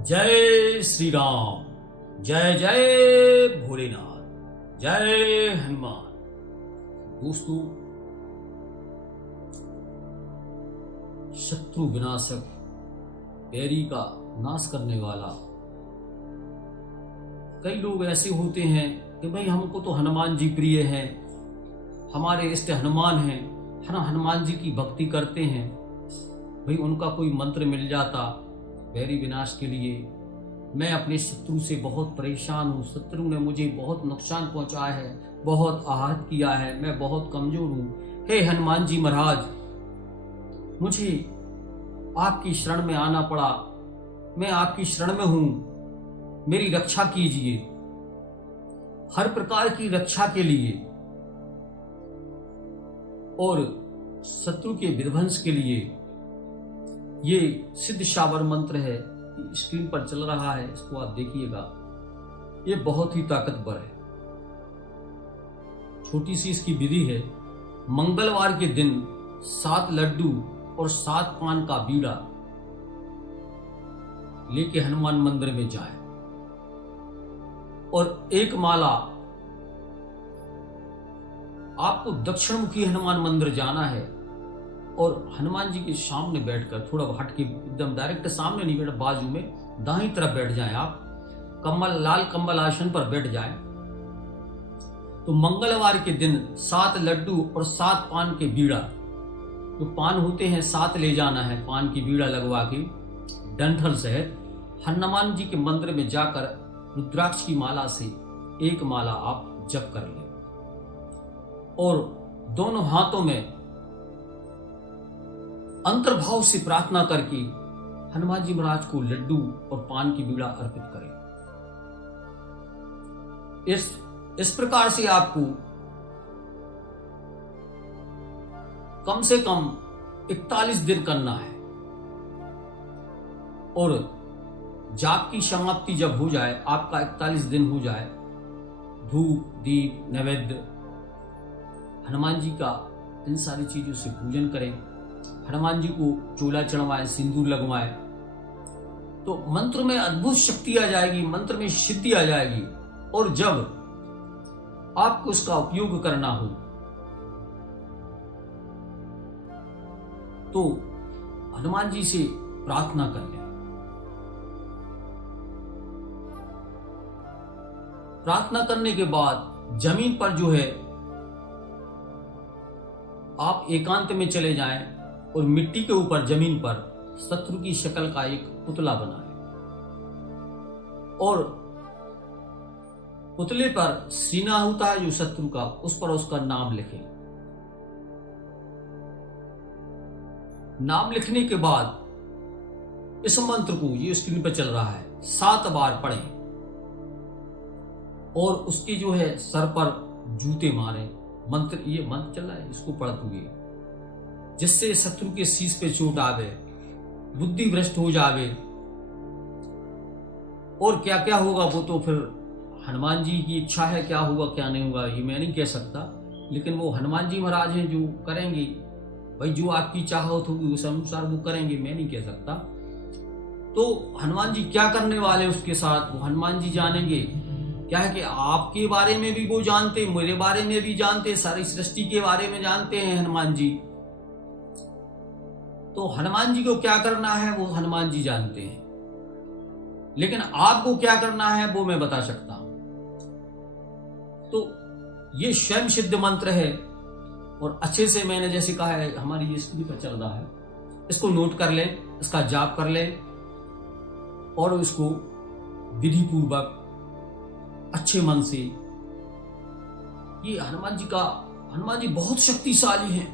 जय श्री राम। जय जय भोलेनाथ। जय हनुमान। दोस्तों, शत्रु विनाशक, बैरी का नाश करने वाला, कई लोग ऐसे होते हैं कि भाई हमको तो हनुमान जी प्रिय हैं, हमारे इष्ट हनुमान हैं, हनुमान जी की भक्ति करते हैं। भाई उनका कोई मंत्र मिल जाता बैरी विनाश के लिए। मैं अपने शत्रु से बहुत परेशान हूँ, शत्रु ने मुझे बहुत नुकसान पहुंचाया है, बहुत आहत किया है, मैं बहुत कमजोर हूँ। हे हनुमान जी महाराज, मुझे आपकी शरण में आना पड़ा, मैं आपकी शरण में हूँ, मेरी रक्षा कीजिए। हर प्रकार की रक्षा के लिए और शत्रु के विध्वंस के लिए ये सिद्ध शाबर मंत्र है, स्क्रीन पर चल रहा है, इसको आप देखिएगा। ये बहुत ही ताकतवर है। छोटी सी इसकी विधि है। मंगलवार के दिन 7 लड्डू और 7 पान का बीड़ा लेके हनुमान मंदिर में जाए और एक माला, आपको दक्षिण मुखी हनुमान मंदिर जाना है और हनुमान जी के सामने बैठकर, थोड़ा हट के, एकदम डायरेक्ट सामने नहीं बैठ, बाजू में दाहिनी तरफ बैठ जाएं आप, लाल कंबल आसन पर बैठ जाएं। तो मंगलवार के दिन 7 लड्डू और 7 पान के बीड़ा, तो पान होते हैं 7 ले जाना है, पान की बीड़ा लगवा के डंठल सहित हनुमान जी के मंदिर में जाकर रुद्राक्ष की माला से एक माला आप जप कर लें और दोनों हाथों में अंतर्भाव से प्रार्थना करके हनुमान जी महाराज को लड्डू और पान की बीड़ा अर्पित करें। इस प्रकार से आपको कम से कम 41 दिन करना है और जाप की समाप्ति जब हो जाए, आपका 41 दिन हो जाए, धूप दीप नैवेद्य हनुमान जी का इन सारी चीजों से पूजन करें, हनुमान जी को चोला चढ़वाएं, सिंदूर लगवाएं, तो मंत्र में अद्भुत शक्ति आ जाएगी, मंत्र में सिद्धि आ जाएगी। और जब आपको इसका उपयोग करना हो तो हनुमान जी से प्रार्थना कर लें। प्रार्थना करने के बाद जमीन पर जो है आप एकांत में चले जाएं और मिट्टी के ऊपर जमीन पर शत्रु की शक्ल का एक पुतला बनाएं और पुतले पर सीना होता है जो शत्रु का, उस पर उसका नाम लिखें। नाम लिखने के बाद इस मंत्र को, ये स्क्रीन पर चल रहा है, 7 बार पढ़ें और उसके जो है सर पर जूते मारें। मंत्र, ये मंत्र चल रहा है, इसको पढ़ते हुए, जिससे शत्रु के शीश पे चोट आवे, बुद्धि भ्रष्ट हो जावे। और क्या क्या होगा वो तो फिर हनुमान जी की इच्छा है, क्या होगा क्या नहीं होगा ये मैं नहीं कह सकता, लेकिन वो हनुमान जी महाराज हैं जो करेंगे। भाई जो आपकी चाहत होगी उस अनुसार वो करेंगे, मैं नहीं कह सकता। तो हनुमान जी क्या करने वाले उसके साथ, वो हनुमान जी जानेंगे। क्या है कि आपके बारे में भी वो जानते, मेरे बारे में भी जानते, सारी सृष्टि के बारे में जानते हैं हनुमान जी। तो हनुमान जी को क्या करना है वो हनुमान जी जानते हैं, लेकिन आपको क्या करना है वो मैं बता सकता हूं। तो ये स्वयं सिद्ध मंत्र है और अच्छे से मैंने जैसे कहा है, हमारी ये स्क्रीन पर चल रहा है, इसको नोट कर लें, इसका जाप कर लें और इसको विधि पूर्वक अच्छे मन से। ये हनुमान जी बहुत शक्तिशाली हैं,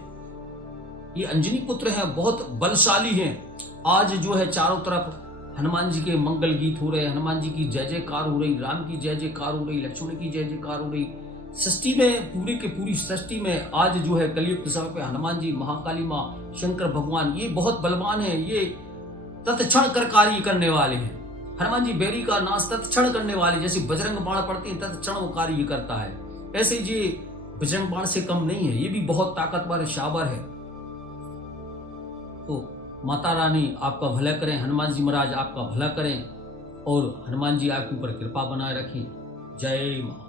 ये अंजनी पुत्र है, बहुत बलशाली हैं। आज जो है चारों तरफ हनुमान जी के मंगल गीत हो रहे, हनुमान जी की जय जयकार हो रही, राम की जय जयकार हो रही, लक्ष्मण की जय जयकार हो रही। सृष्टि में, पूरी के पूरी सृष्टि में आज जो है कलयुग के समय पे हनुमान जी, महाकाली माँ, शंकर भगवान, ये बहुत बलवान है, ये तत्क्षण कर कार्य करने वाले हैं। हनुमान जी बैरी का नाश तत्क्षण करने वाले, जैसे बजरंग बाण पड़ते हैं तत्क्षण वो कार्य करता है, ऐसे ये बजरंग बाण से कम नहीं है, ये भी बहुत ताकतवर शाबर है। तो माता रानी आपका भला करें, हनुमान जी महाराज आपका भला करें। और हनुमान जी आपके ऊपर कृपा बनाए रखें। जय मां।